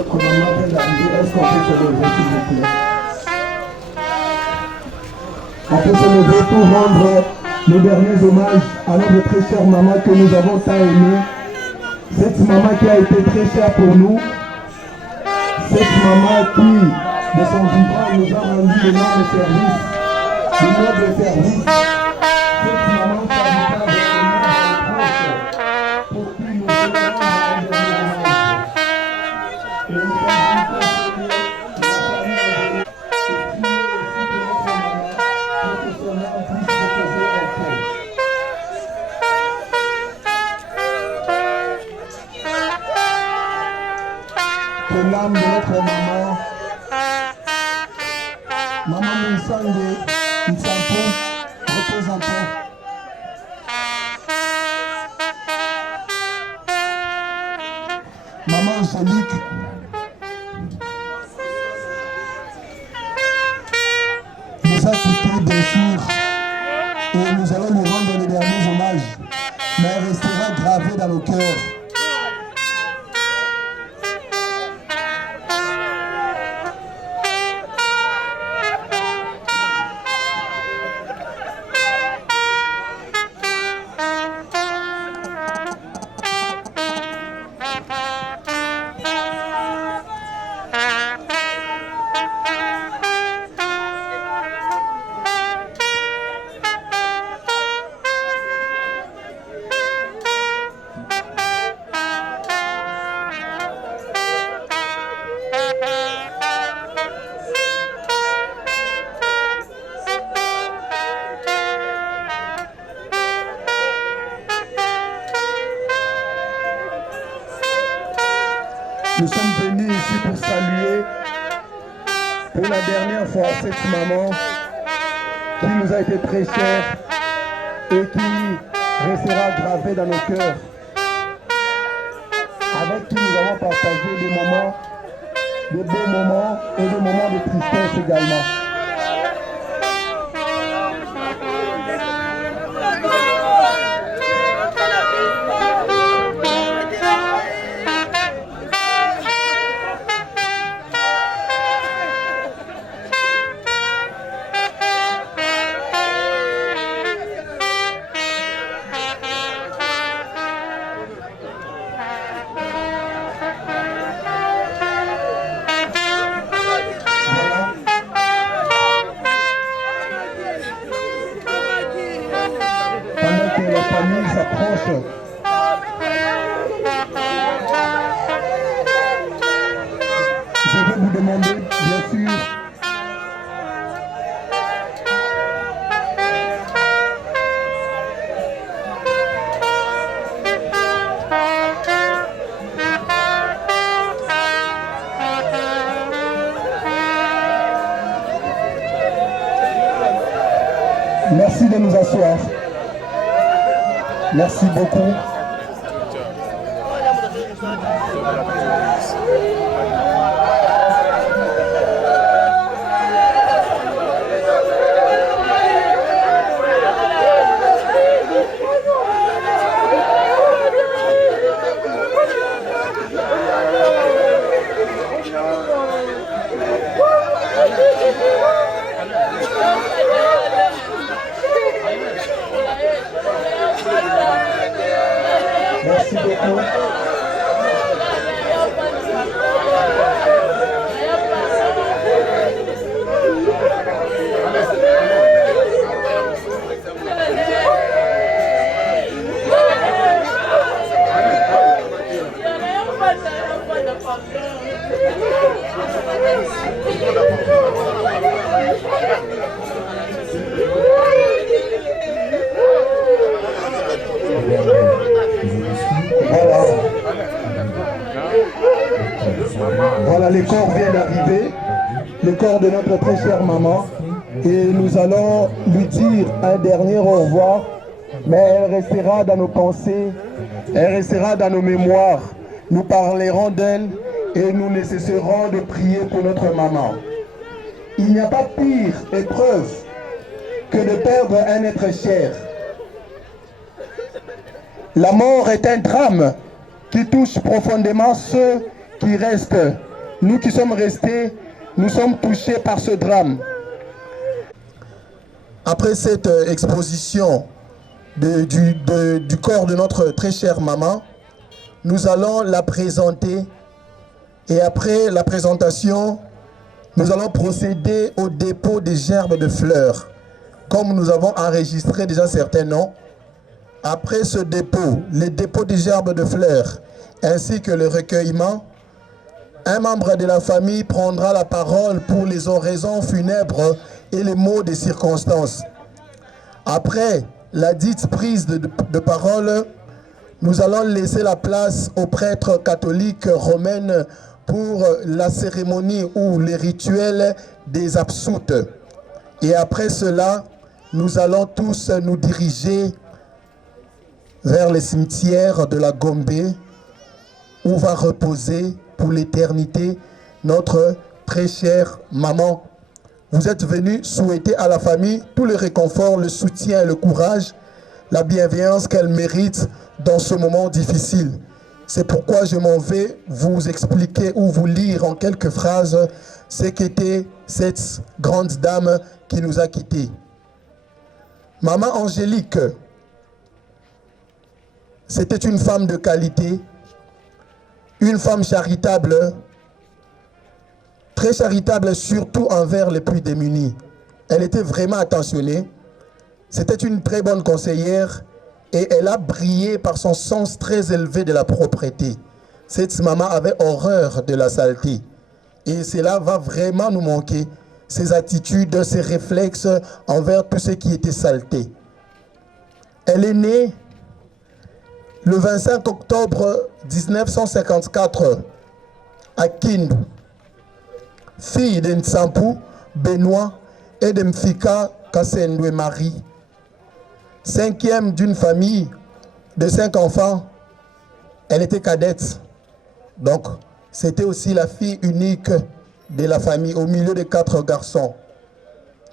notre maman vient d'arriver. Est-ce qu'on peut se lever, s'il vous plaît? On peut se lever pour rendre les derniers hommages à notre très chère maman que nous avons tant aimée. Cette maman qui a été très chère pour nous. Cette maman qui, de son vivant, nous a rendu l'énorme service. L'énorme service. Cette maman qui a été avec nous, pour qui nous devons rendre les derniers hommages. Et nous sommes que l'âme de notre maman, maman Moussande, Nsampo, repose en paix. Maman Angélique, nous a quittés bien sûr, et nous allons lui rendre les derniers hommages, mais elle restera gravée dans nos cœurs. Nous sommes venus ici pour saluer pour la dernière fois cette maman qui nous a été très chère et qui restera gravée dans nos cœurs, avec qui nous avons partagé des moments, des beaux moments et des moments de tristesse également. S'approche. Je vais vous demander, bien sûr, merci de nous asseoir. Merci beaucoup. Merci beaucoup. Voilà, le corps vient d'arriver, le corps de notre très chère maman, et nous allons lui dire un dernier au revoir, mais elle restera dans nos pensées, elle restera dans nos mémoires. Nous parlerons d'elle et nous ne cesserons de prier pour notre maman. Il n'y a pas pire épreuve que de perdre un être cher. La mort est un drame qui touche profondément ceux qui restent Nous qui sommes restés, nous sommes touchés par ce drame. Après cette exposition du corps de notre très chère maman, nous allons la présenter et après la présentation, nous allons procéder au dépôt des gerbes de fleurs. Comme nous avons enregistré déjà certains noms, après ce dépôt, le dépôt des gerbes de fleurs ainsi que le recueillement, un membre de la famille prendra la parole pour les oraisons funèbres et les mots des circonstances. Après la dite prise de parole, nous allons laisser la place aux prêtres catholiques romains pour la cérémonie ou les rituels des absoutes. Et après cela, nous allons tous nous diriger vers le cimetière de la Gombe où va reposer pour l'éternité notre très chère maman. Vous êtes venus souhaiter à la famille tout le réconfort, le soutien, le courage, la bienveillance qu'elle mérite dans ce moment difficile. C'est pourquoi je m'en vais vous expliquer ou vous lire en quelques phrases ce qu'était cette grande dame qui nous a quittés. Maman Angélique, c'était une femme de qualité, une femme charitable, très charitable surtout envers les plus démunis. Elle était vraiment attentionnée. C'était une très bonne conseillère et elle a brillé par son sens très élevé de la propreté. Cette maman avait horreur de la saleté. Et cela va vraiment nous manquer, ses attitudes, ses réflexes envers tout ce qui était saleté. Elle est née le 25 octobre 1954 à Kindu, fille de Nsampu Benoît et de Mfika Kasendwe Marie. Cinquième d'une famille de 5 enfants, elle était cadette. Donc, c'était aussi la fille unique de la famille, au milieu de 4 garçons.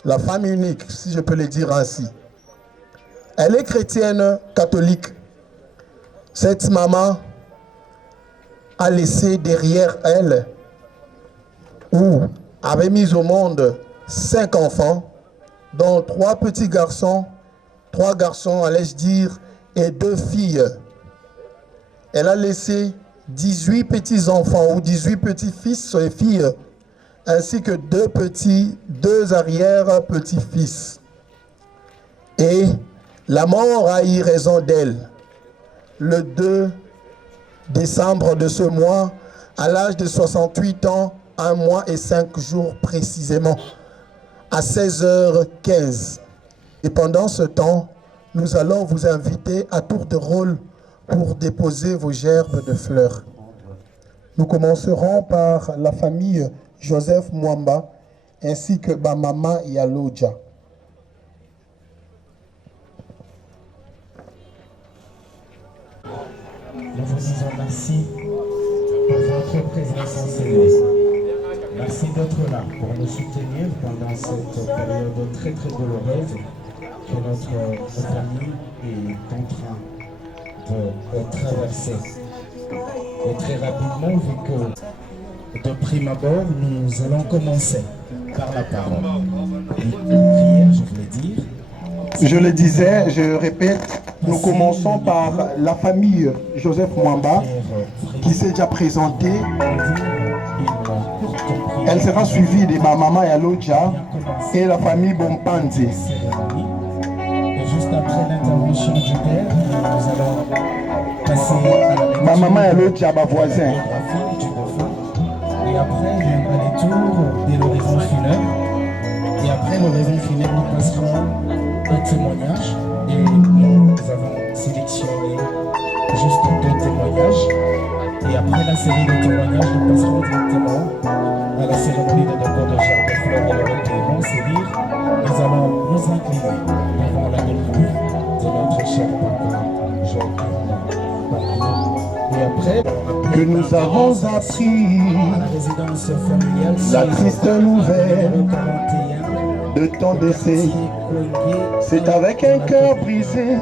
La femme unique, si je peux le dire ainsi. Elle est chrétienne catholique. Cette maman a laissé derrière elle, ou avait mis au monde 5 enfants, dont 3 petits garçons, 3 garçons, allais-je dire, et 2 filles. Elle a laissé 18 petits-enfants ou 18 petits-fils et filles, ainsi que 2 arrière-petits-fils. Et la mort a eu raison d'elle. Le 2 décembre de ce mois, à l'âge de 68 ans, 1 mois et 5 jours précisément, à 16h15. Et pendant ce temps, nous allons vous inviter à tour de rôle pour déposer vos gerbes de fleurs. Nous commencerons par la famille Joseph Mwamba ainsi que Bamama Yaloja. Nous vous disons merci pour votre présence en Seigneur. Merci d'être là pour nous soutenir pendant cette période très très douloureuse que notre famille est en train de traverser. Et très rapidement, vu que de prime abord, nous allons commencer par la parole. Une prière, je voulais dire. Je le disais, je répète, nous commençons par la famille Joseph Mwamba qui s'est déjà présentée. Elle sera suivie de Bamama Yaloja et la famille Bompanze. Et juste après l'intervention du père, nous allons passer à la lecture Bamama Yaloja, ma voisin. Et après, il y aura les tours de l'horizon funèbre. Et après l'horizon funèbre, nous passerons au témoignage. Et nous avons sélectionné juste 2 témoignages. Et après la série de témoignages, nous passerons directement à la cérémonie de dépôt de gerbes de fleurs et le recueillement. C'est dire, nous allons nous incliner devant la mémoire de notre cher papa Joachim. Et après, que nous avons appris à la résidence familiale, la triste nouvelle de ton décès. C'est avec un cœur brisé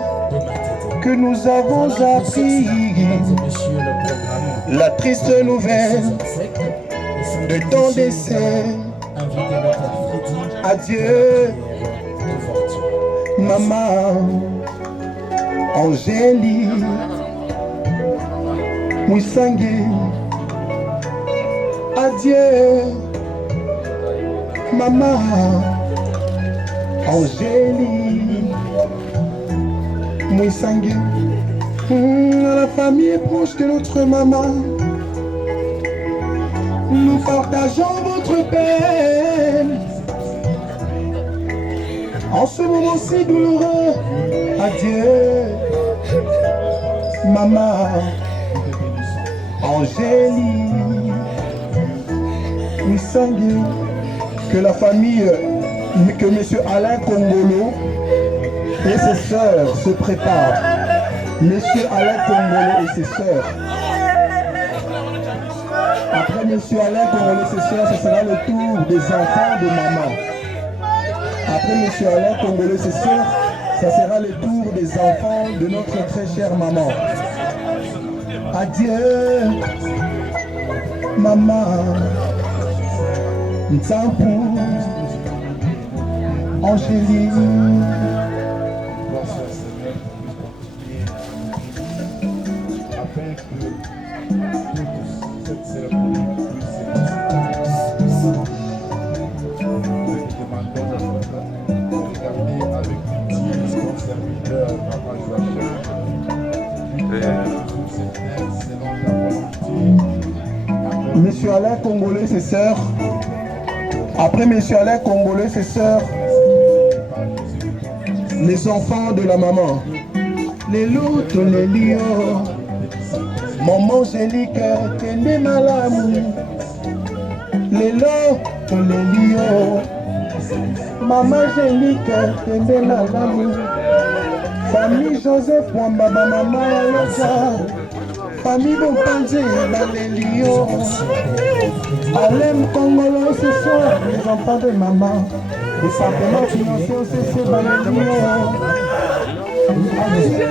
que nous avons appris la triste nouvelle de ton dessein. Invitez le Père Freddy. Adieu, D'ouverture. maman Angélique Mouissangé. Adieu, maman Angélique Mouissangé. La famille est proche de notre maman. Nous partageons votre peine. En ce moment si douloureux, adieu, maman Angélique Mouissangé. Que la famille, que M. Alain Kongolo et ses sœurs se préparent. M. Alain Kongolo et ses sœurs. Après M. Alain Kongolo et ses sœurs, ce sera le tour des enfants de maman. Après M. Alain Kongolo et ses sœurs, ça sera le tour des enfants de notre très chère maman. Adieu, maman. Ntampou, Angélique. Grâce au Seigneur pour continuer afin que toute cette cérémonie puisse s'exécuter. Nous demandons de regarder avec pitié son serviteur, Papa Joachim. Selon ta volonté. Monsieur Alain Kongolo et ses sœurs. Après Monsieur Alain Kongolo et ses sœurs, les enfants de la maman. Les loups, les lions. Maman Angélique, Kende Malamu. Les loups, les lions. Maman Angélique, Kende Malamu. Famille Joseph, Wambaba, Maman Alosa. Famille Bompanzi, les lions. Alain Kongolo, ce soir, les enfants de maman. Les simplement financiers, c'est les lions. Adieu,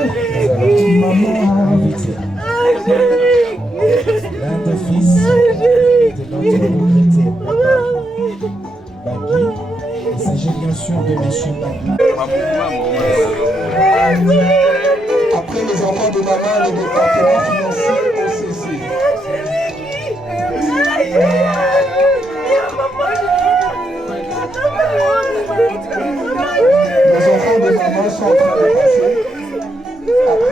maman. L'un des fils de notre regretté Bagui. Il s'agit bien sûr de M. Bagui. Après les enfants de maman, le département financier OCC. Les enfants de maman sont en train de passer. Après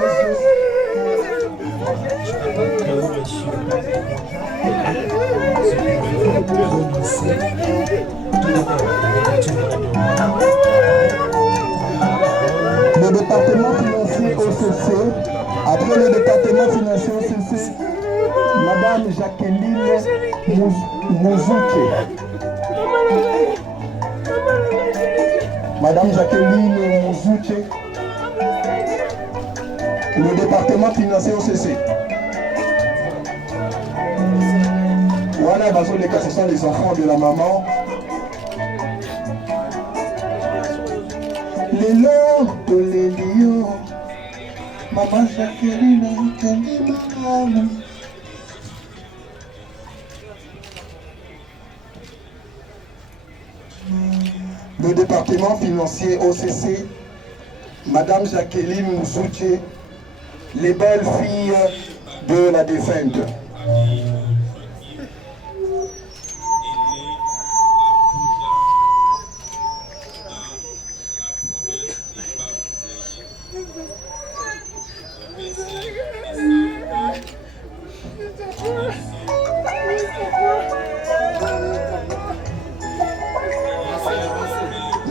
le département financier OCC, après le département financier OCC, Madame Jacqueline Mouzouké. Madame Jacqueline Mouzouké, le département financier OCC. Voilà, dans les cas, ce sont les enfants de la maman. Les lords, les lions, maman Jacqueline, maman. Le département financier OCC, Madame Jacqueline Moussouché, les belles filles de la défunte.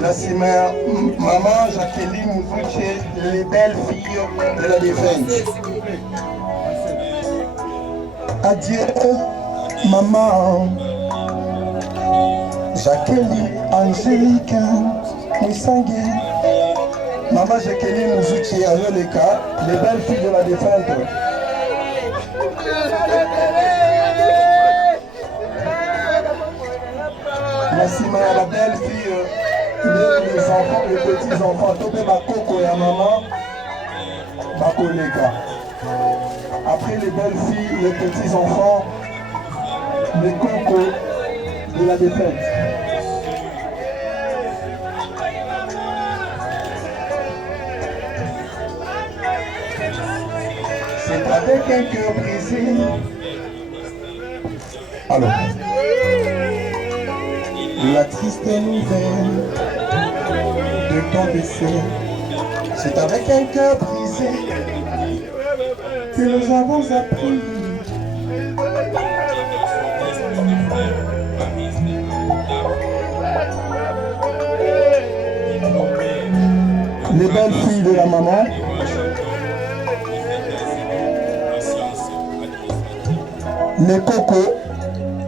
La maman Jacqueline Mouzouché, les belles filles de la défunte. Adieu, maman Jacqueline Angélique Mouissangé. Maman Jacqueline Mouzouché, à les cas, les belles filles de la défunte. Merci, la belle fille. Les enfants, les petits enfants, tout le bakoko et maman, bakoleka. Après les belles filles, les petits enfants, les cocos de la défaite. C'est avec un cœur brisé. Alors, la triste nouvelle de ton décès, c'est avec un cœur brisé que nous avons appris. Les belles filles de la maman, les cocos,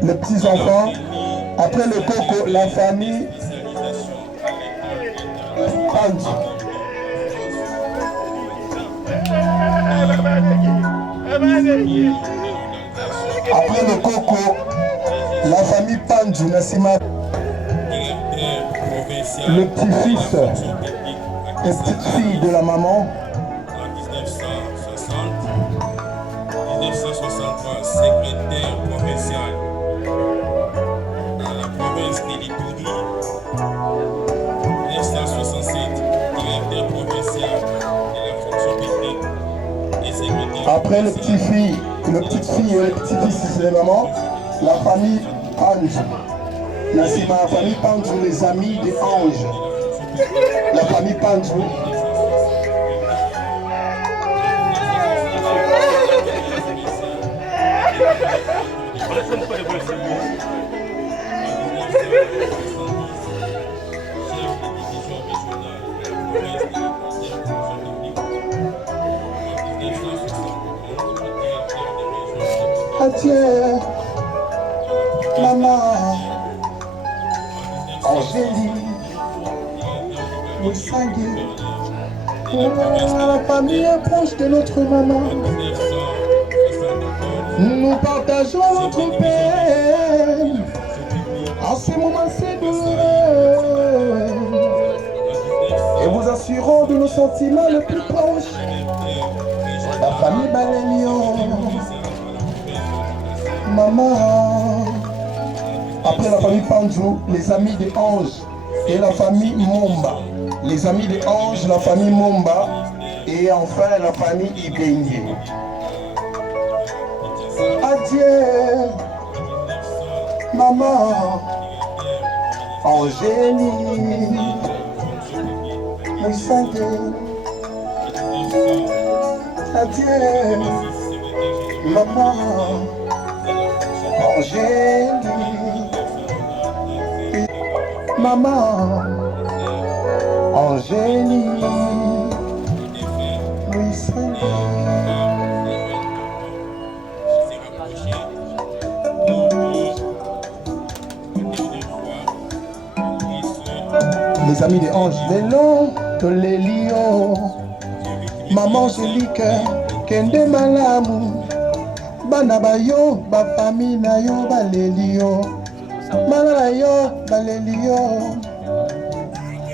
les petits-enfants, après le coco, la famille Panji. Après le coco, la famille Panji, Nassima, le petit-fils et petite-fille de la maman. En 1963, secrétaire provincial dans la province d'Ilitouri. 1967, directeur provincial de la fonction publique et secrétaire. Après le petit-fille, le petite-fille et le petit-fils de la maman, la famille Ange. Nassima, la famille Panjou, les amis des anges. La famille Panjou. Adieu, maman, Angélique, Moussangue, la famille est proche de notre maman. Nous partageons notre peine. En ces moments, c'est douloureux. Et vous assurons de nos sentiments les plus proches. La famille Balélion. Maman. Après la famille Panjou, les amis des anges et la famille Momba. Les amis des anges, la famille Momba et enfin la famille Ibengue. Adieu, maman, Angélique, Moussangue. Adieu, maman, Angélique, maman, Angélique, Moussangue. Les amis des anges, les longs de les lions. Maman Angélique, Kende Malamu. Bana bayo, ba famille na yo, ba les lions. Mana yo, ba les lions.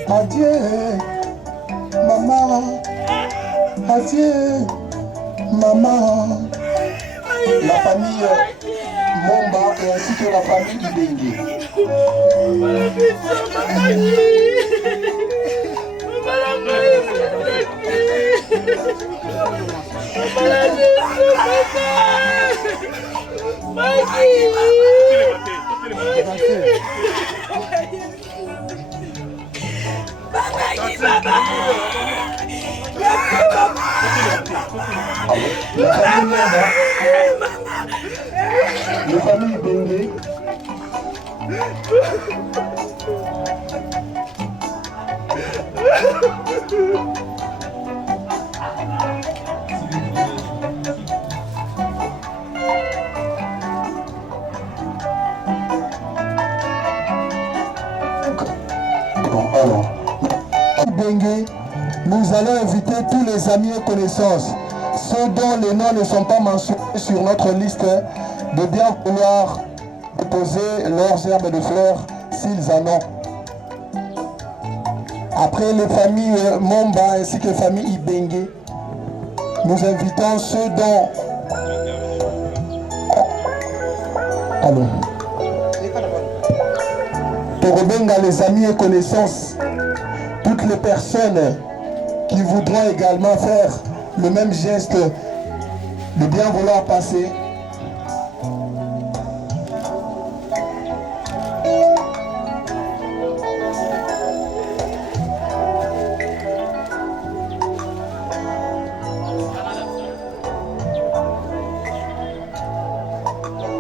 Adieu, maman. Adieu, maman. La famille Momba et ainsi que la famille Ibengue. La famille Ibengue. Alors, Ibengue, nous allons inviter tous les amis et connaissances, ceux dont les noms ne sont pas mentionnés sur notre liste, de bien vouloir déposer leurs herbes de fleurs s'ils en ont. Après les familles Momba ainsi que les familles Ibengue, nous invitons ceux dont... Allô. Torobenga, les amis et connaissances, toutes les personnes qui voudront également faire le même geste de bien vouloir passer.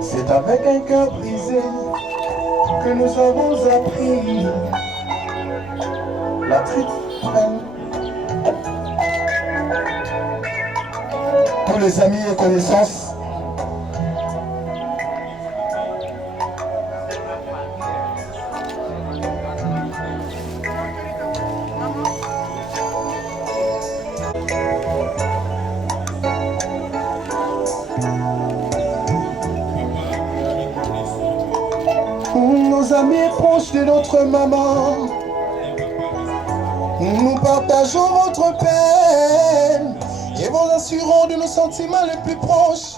C'est avec un cœur brisé que nous avons appris la tristesse. Tous les amis et connaissances, nos amis proches de notre maman, nous partageons votre peine et vous assurons de nos sentiments les plus proches.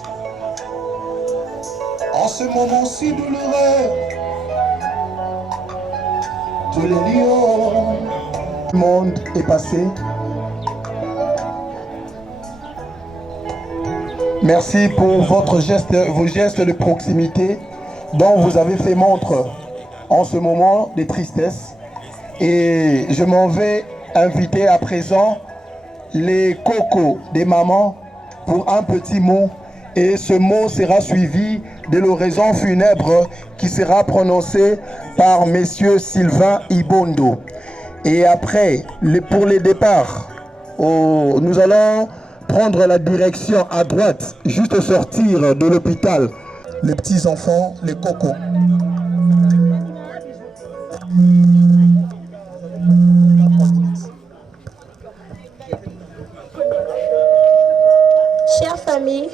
En ce moment si douloureux, tous les lions, le monde est passé. Merci pour vos gestes de proximité dont vous avez fait montre en ce moment de tristesse. Et je m'en vais inviter à présent les cocos des mamans pour un petit mot. Et ce mot sera suivi de l'oraison funèbre qui sera prononcée par messieurs Sylvain Ibondo. Et après, pour les départs, nous allons prendre la direction à droite, juste sortir de l'hôpital. Les petits enfants, les cocos. Chère famille,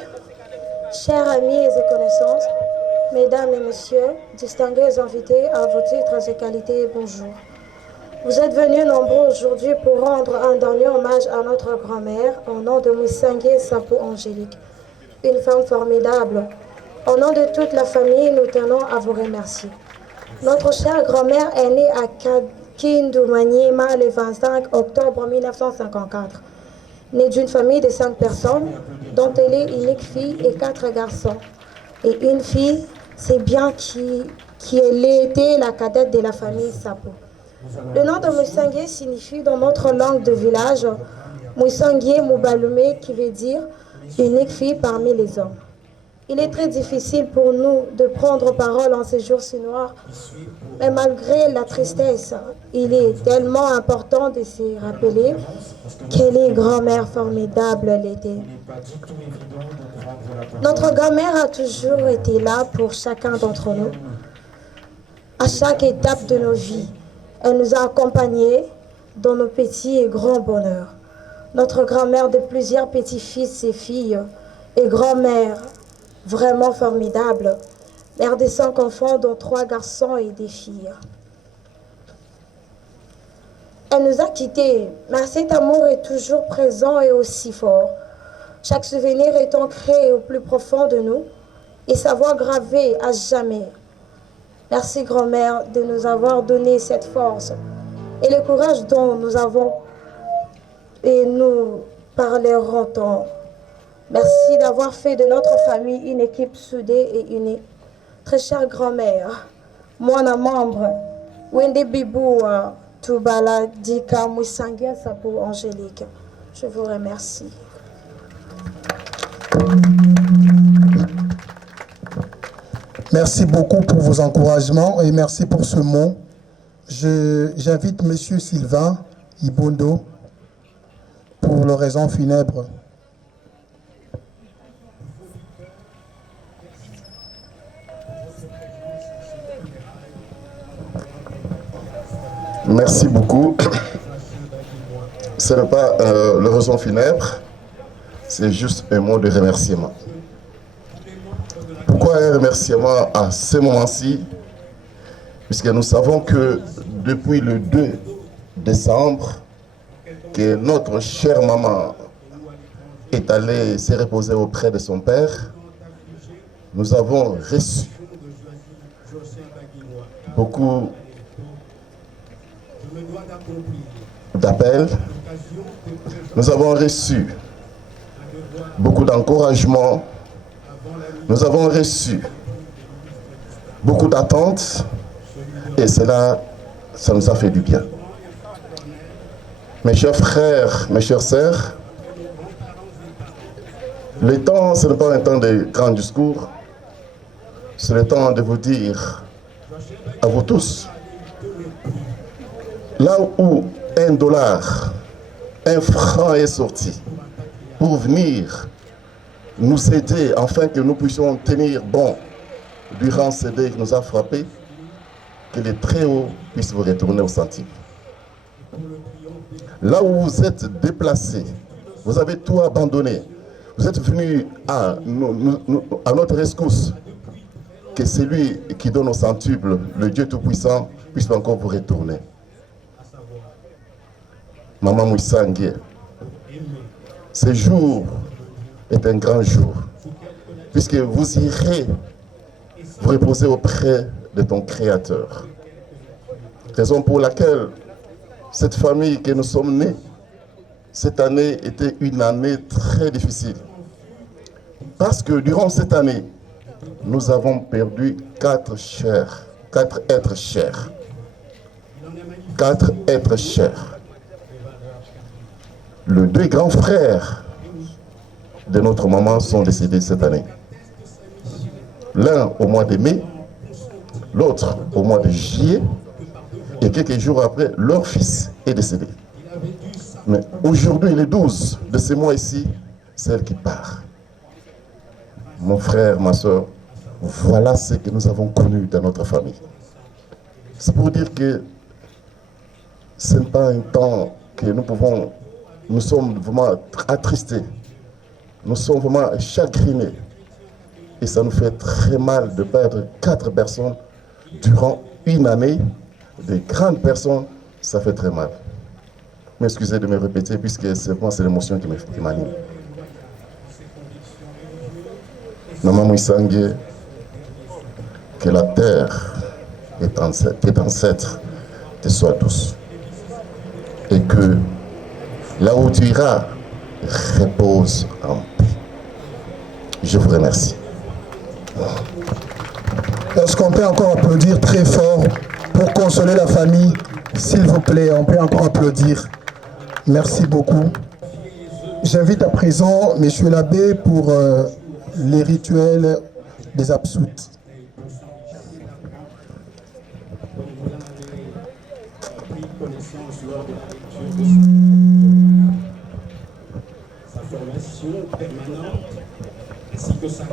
chers amis et connaissances, mesdames et messieurs, distingués invités à vos titres et qualités, bonjour. Vous êtes venus nombreux aujourd'hui pour rendre un dernier hommage à notre grand-mère au nom de Mouissangé Sapo Angélique, une femme formidable. Au nom de toute la famille, nous tenons à vous remercier. Notre chère grand-mère est née à Kindoumaniema le 25 octobre 1954. Née d'une famille de 5 personnes, dont elle est unique fille et 4 garçons. Et une fille, c'est bien qui elle était la cadette de la famille Sapo. Le nom de Mouissangé signifie dans notre langue de village Mouissangé Moubalume, qui veut dire unique fille parmi les hommes. Il est très difficile pour nous de prendre parole en ces jours si noirs, mais malgré la tristesse, il est tellement important de se rappeler quelle est grand-mère formidable elle était. Notre grand-mère a toujours été là pour chacun d'entre nous, à chaque étape de nos vies. Elle nous a accompagnés dans nos petits et grands bonheurs. Notre grand-mère de plusieurs petits-fils et filles et grand-mère vraiment formidable, mère de 5 enfants dont 3 garçons et des filles. Elle nous a quittés, mais cet amour est toujours présent et aussi fort. Chaque souvenir est ancré au plus profond de nous et sa voix gravée à jamais. Merci grand-mère de nous avoir donné cette force et le courage dont nous avons et nous parlerons tant. Merci d'avoir fait de notre famille une équipe soudée et unie. Très chère grand-mère, mon membre, Wende Biboua, Toubala, Dika, Mouissangé Sapo Angélique, je vous remercie. Merci beaucoup pour vos encouragements et merci pour ce mot. J'invite M. Sylvain Ibondo pour l'oraison funèbre. Merci beaucoup. Ce n'est pas l'oraison funèbre, c'est juste un mot de remerciement. Pourquoi un remerciement à ce moment-ci? Puisque nous savons que depuis le 2 décembre, que notre chère maman est allée se reposer auprès de son père, nous avons reçu beaucoup d'appels. Nous avons reçu beaucoup d'encouragement. Nous avons reçu beaucoup d'attentes. Et cela, ça nous a fait du bien. Mes chers frères, mes chères sœurs, le temps, ce n'est pas un temps de grands discours. C'est le temps de vous dire à vous tous, là où $1, un franc est sorti pour venir nous aider afin que nous puissions tenir bon durant ce deuil qui nous a frappés, que les Très-Hauts puissent vous retourner au centime. Là où vous êtes déplacés, vous avez tout abandonné, vous êtes venus à notre rescousse, que celui qui donne au centuple, le Dieu Tout-Puissant, puisse encore vous retourner. Maman Mouissangue, ce jour est un grand jour, puisque vous irez vous reposer auprès de ton Créateur. Raison pour laquelle cette famille que nous sommes nés, cette année était une année très difficile. Parce que durant cette année, nous avons perdu 4 êtres chers. 4 êtres chers. Les 2 grands frères de notre maman sont décédés cette année. L'un au mois de mai, l'autre au mois de juillet, et quelques jours après, leur fils est décédé. Mais aujourd'hui, le 12 de ce mois ici, c'est elle qui part. Mon frère, ma soeur, voilà ce que nous avons connu dans notre famille. C'est pour dire que ce n'est pas un temps que nous sommes vraiment attristés, nous sommes vraiment chagrinés. Et ça nous fait très mal de perdre 4 personnes durant une année. Des grandes personnes, ça fait très mal. Mais excusez de me répéter, puisque c'est l'émotion qui m'anime. Maman Mouissangue, que la terre est ancêtre te soit douce. Et que là où tu iras, repose en paix. Je vous remercie. Est-ce qu'on peut encore applaudir très fort pour consoler la famille? S'il vous plaît, on peut encore applaudir. Merci beaucoup. J'invite à présent M. l'abbé pour les rituels des absoutes.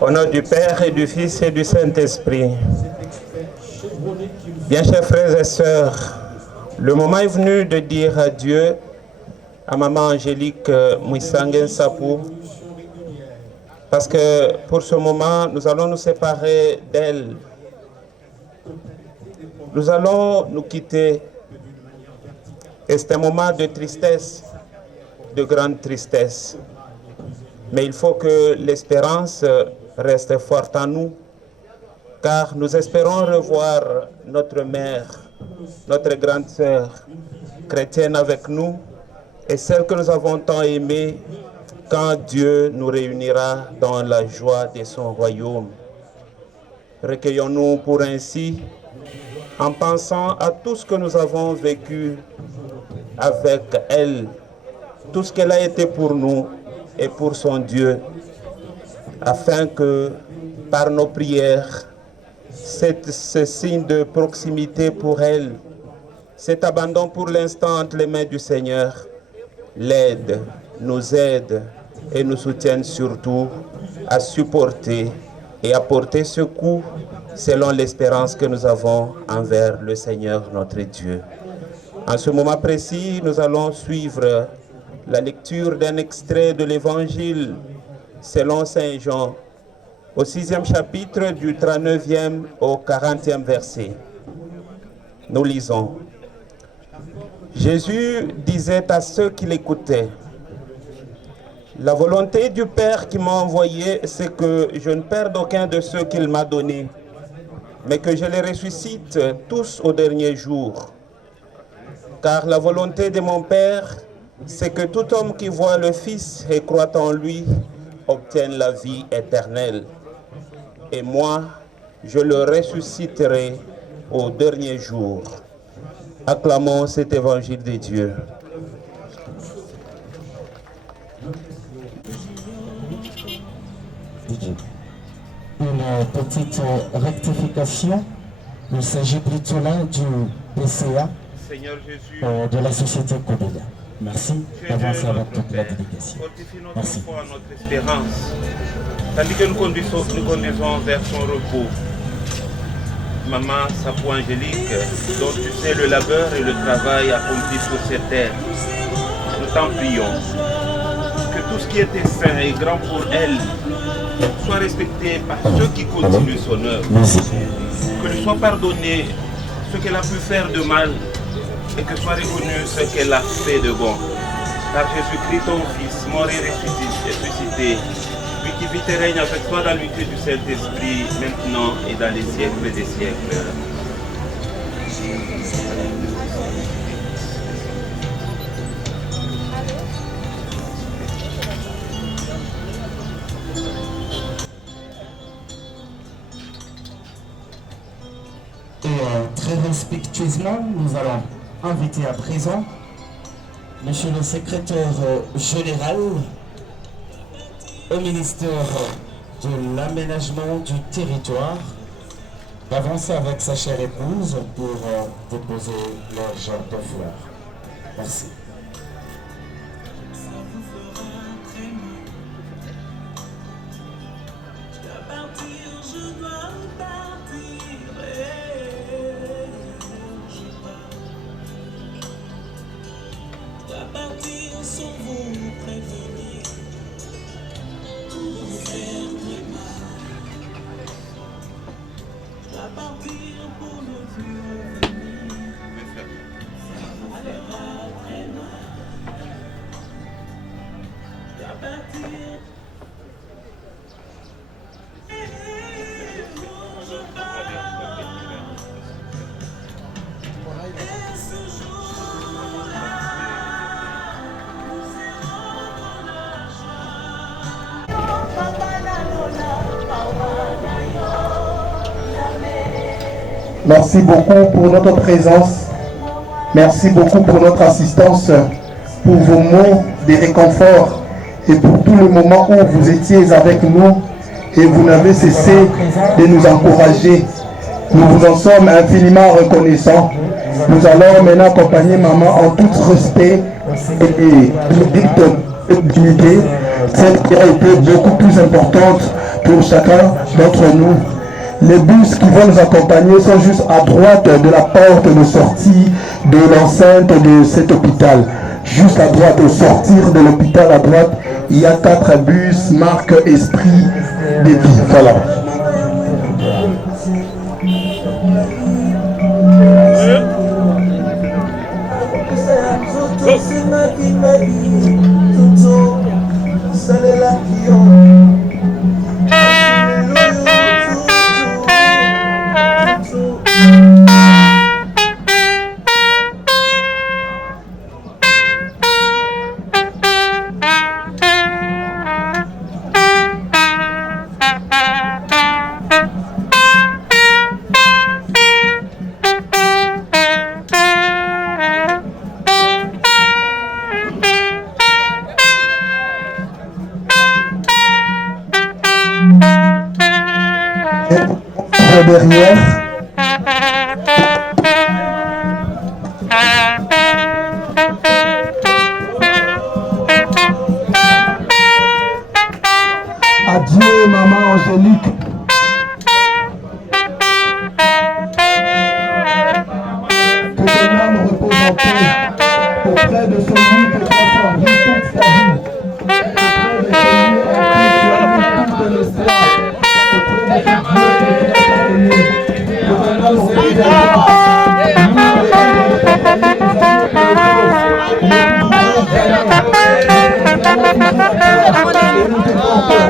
Au nom du Père et du Fils et du Saint-Esprit. Bien chers frères et sœurs, le moment est venu de dire adieu à maman Angélique Mouissangue Sapou, parce que pour ce moment, nous allons nous séparer d'elle. Nous allons nous quitter. Et c'est un moment de tristesse, de grande tristesse. Mais il faut que l'espérance reste forte en nous, car nous espérons revoir notre mère, notre grande sœur chrétienne avec nous, et celle que nous avons tant aimée quand Dieu nous réunira dans la joie de son royaume. Recueillons-nous pour ainsi, en pensant à tout ce que nous avons vécu avec elle, tout ce qu'elle a été pour nous et pour son Dieu, afin que par nos prières, ce signe de proximité pour elle, cet abandon pour l'instant entre les mains du Seigneur, l'aide, nous aide et nous soutienne surtout à supporter et à porter secours selon l'espérance que nous avons envers le Seigneur notre Dieu. En ce moment précis, nous allons suivre la lecture d'un extrait de l'Évangile selon Saint Jean, au 6e chapitre du 39e au 40e verset. Nous lisons. Jésus disait à ceux qui l'écoutaient, « La volonté du Père qui m'a envoyé, c'est que je ne perde aucun de ceux qu'il m'a donnés, mais que je les ressuscite tous au dernier jour. Car la volonté de mon Père, c'est que tout homme qui voit le Fils et croit en lui obtienne la vie éternelle. Et moi, je le ressusciterai au dernier jour. Acclamons cet évangile de Dieu. Une petite rectification. Il s'agit plutôt là du PCA Seigneur Jésus, de la société Kobela. Merci d'avancer avec toute la délégation. fortifie notre Merci. foi, notre espérance, tandis que nous conduisons vers son repos. Maman Sapou Angélique, dont tu sais le labeur et le travail accompli sur cette terre, nous t'en prions. Que tout ce qui était saint et grand pour elle soit respecté par ceux qui continuent son œuvre. Que lui soit pardonné ce qu'elle a pu faire de mal et que soit reconnu ce qu'elle a fait de bon. Par Jésus-Christ, ton Fils, mort et ressuscité, lui qui vit et règne avec toi dans l'unité du Saint-Esprit, maintenant et dans les siècles des siècles. Et très respectueusement, nous allons inviter à présent Monsieur le secrétaire général au ministère de l'aménagement du territoire d'avancer avec sa chère épouse pour déposer leur gerbe de fleurs. Merci. Merci beaucoup pour notre présence. Merci beaucoup pour notre assistance, pour vos mots de réconfort et pour tous les moments où vous étiez avec nous et vous n'avez cessé de nous encourager. Nous vous en sommes infiniment reconnaissants. Nous allons maintenant accompagner maman en tout respect et dignité, celle qui a été beaucoup plus importante pour chacun d'entre nous. Les bus qui vont nous accompagner sont juste à droite de la porte de sortie de l'enceinte de cet hôpital. Juste à droite, au sortir de l'hôpital à droite, il y a 4 bus marque Esprit de vie. Voilà. Derrière. Adieu, maman Angélique. Que ton âme repose en paix auprès de celui que tu as servi toute ta vie. Auprès de celui en qui tu as mis tout de l'espoir. Auprès de ce Dieu que tu as pardonné. Que ton âme repose en paix.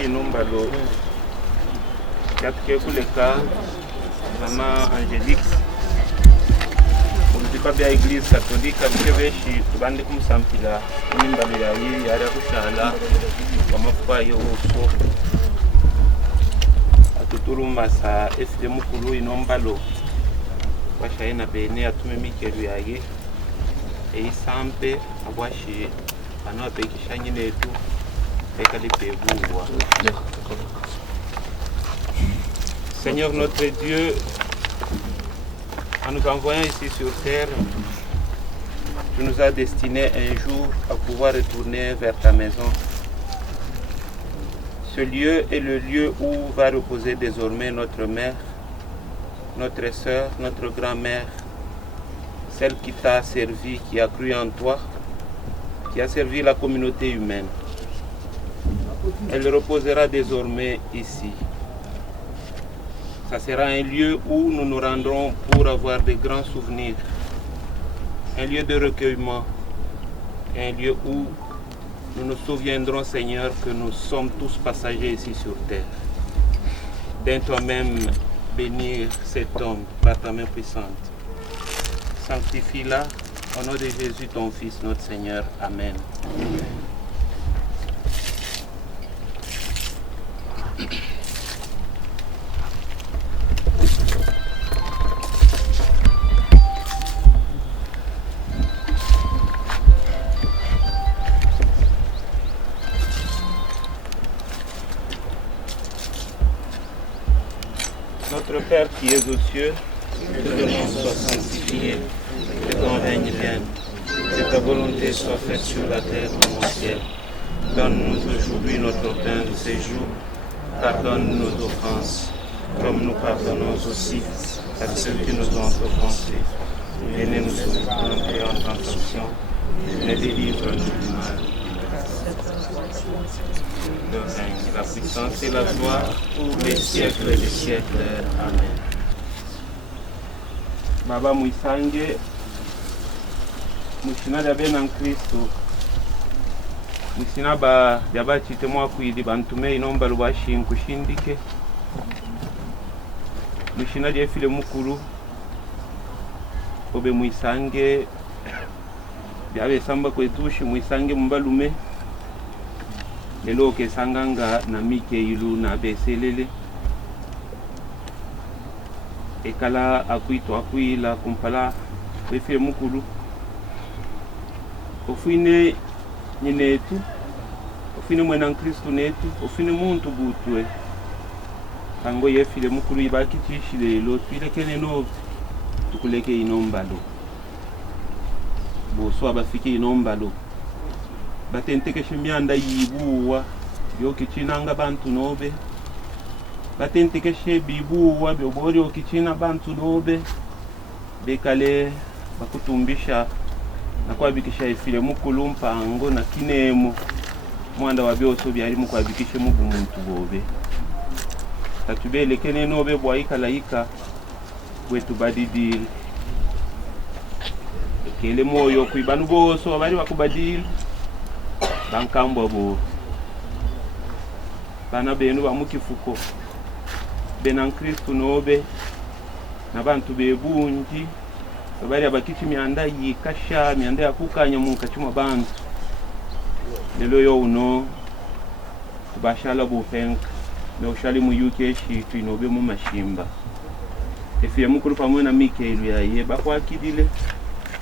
qui nombalo yatuke kuleka Maman Angélix pas bien église catholique avec veshi tubandi kumusampila nimbalo yayi yari kushala kwamapfa yoso atutulumasa efile mukulu inombalo washaina bene atume mikelu yayi eisampe abwashi ano apekishanyi netu ekalipebuwa. Seigneur notre Dieu, en nous envoyant ici sur terre, tu nous as destiné un jour à pouvoir retourner vers ta maison. Ce lieu est le lieu où va reposer désormais notre mère, notre sœur, notre grand-mère, celle qui t'a servi, qui a cru en toi, qui a servi la communauté humaine. Elle reposera désormais ici. Ça sera un lieu où nous nous rendrons pour avoir de grands souvenirs, un lieu de recueillement, un lieu où nous nous souviendrons, Seigneur, que nous sommes tous passagers ici sur terre. D'un toi-même bénir cet homme par ta main puissante. Sanctifie-la au nom de Jésus, ton Fils, notre Seigneur. Amen. Notre Père qui es aux cieux, que ton nom soit sanctifié, que ton règne vienne, que ta volonté soit faite sur la terre comme au ciel. Donne-nous aujourd'hui notre pain de ce jour. Pardonne nos offenses, comme nous pardonnons aussi à ceux qui nous ont offensés. Et ne nous soumets pas en tentation, mais délivre-nous du mal. Le règne, la puissance et la gloire pour les siècles des siècles. Amen. Baba Mwisange, Mushina dabe na Kristo. Mushina ba yaba chitemwa kuidi bantume inomba lubashi nkushindike. Mushina je file mukuru. Obe Mwisange yabe samba kwetushi Mwisange mbalume. Lelo ke sanganga na mike ilu na beselele ekala akuito akuila kumpala wefe mukulu ofine nyinetu ofine mwena Kristo netu ofine muntu butwe kango yefile mukulu ibaki tishile lo twilekene no tukuleke inombalo boso abafike inombalo batenteke shimyanda yibuwa byokichinanga bantu nobe batenteke shebibuwa byobori okichina bantu nobe bekale bakutumbisha na kwabikisha ifile mukulu mpango na kinemo mwanda wa byoso byali mukwabikishe mubu muntu bobe tatubelekene nobe bwaikalaika wetu badidili kele moyo kuibanu boso bali bakubadili bankambo bo bana benu bamukifuko benan Kristo nobe na bantu bebunji bali abakichi myanda yikasha myanda yakukanya munkachuma bantu lelo yo uno bashala bufenka no shali mu UK shitu inobe mu mashimba efiye mukuru pamwe na Mikelu yaye bakwakidile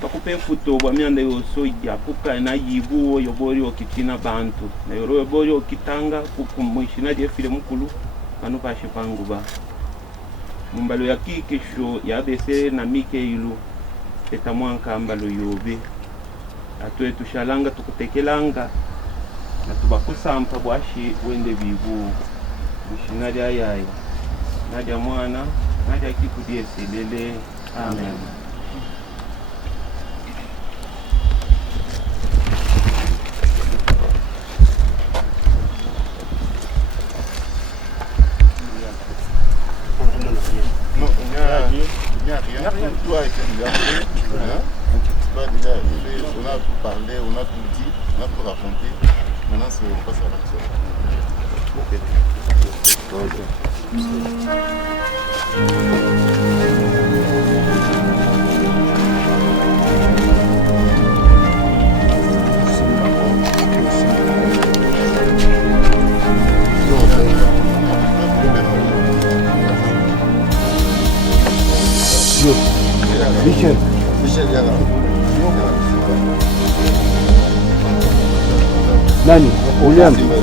bakupe futo bwa myanda yoso yapuka na yibuo yobori okitina bantu na yobori okitanga kukumwishina je file mukulu anu pashe pangu ba mumbalo yakikisho yabese na Mikelu etamwanka mbalo yobe atwe tushalanga tukutekelanga na tubakusampa bwashi wende bibu mishinari ayayi nadia mwana nadia kikudie silele. Amen. Tout a été déjà fait, on a tout parlé, on a tout dit, on a tout raconté. Maintenant, on passe à l'action. Nani? William.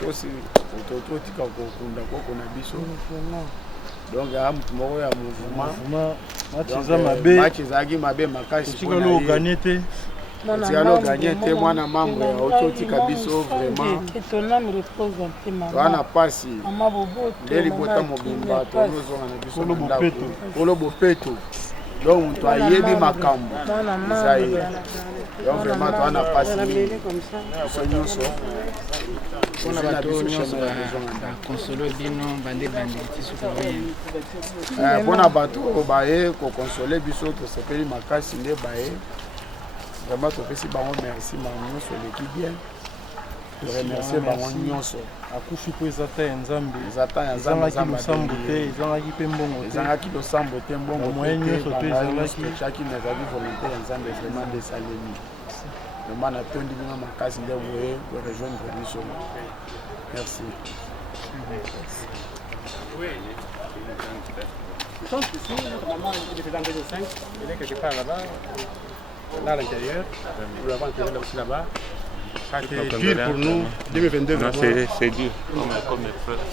tosi totika kokunda koko na biso donc ya mutu moko ya mouvement match ezalaki mabe makasi tikalo gagné te mwana membre ya ototika biso vraiment wana pasi nde libota mobimba tozozonga na biso kolo bopeto donc moto ayebi makambo eza ye donc vraiment towana pasi mingi biso nyonso mpona bato baye kokonsole biso tosepeli makasi nde baye vraiment topesi bango merci bango nyonso eleki bien toremercie bango nyonso akufi po eza ta ya nzambe ezangaki losambo te ezangaki mpe mbongo te ezangaki losambo te mbongo moyen nyonso to ezalaki nazali volonté ya nzambe vraiment nde esalemi vraiment natondi bino makasi nde boye korejoindre biso merci. Donc ici, notre maman est dans 2005, elle est quelque part là-bas, là à l'intérieur, nous l'avons enterré aussi là-bas. Ça a été dur pour nous, 2022 vraiment. C'est dur, comme mes frères.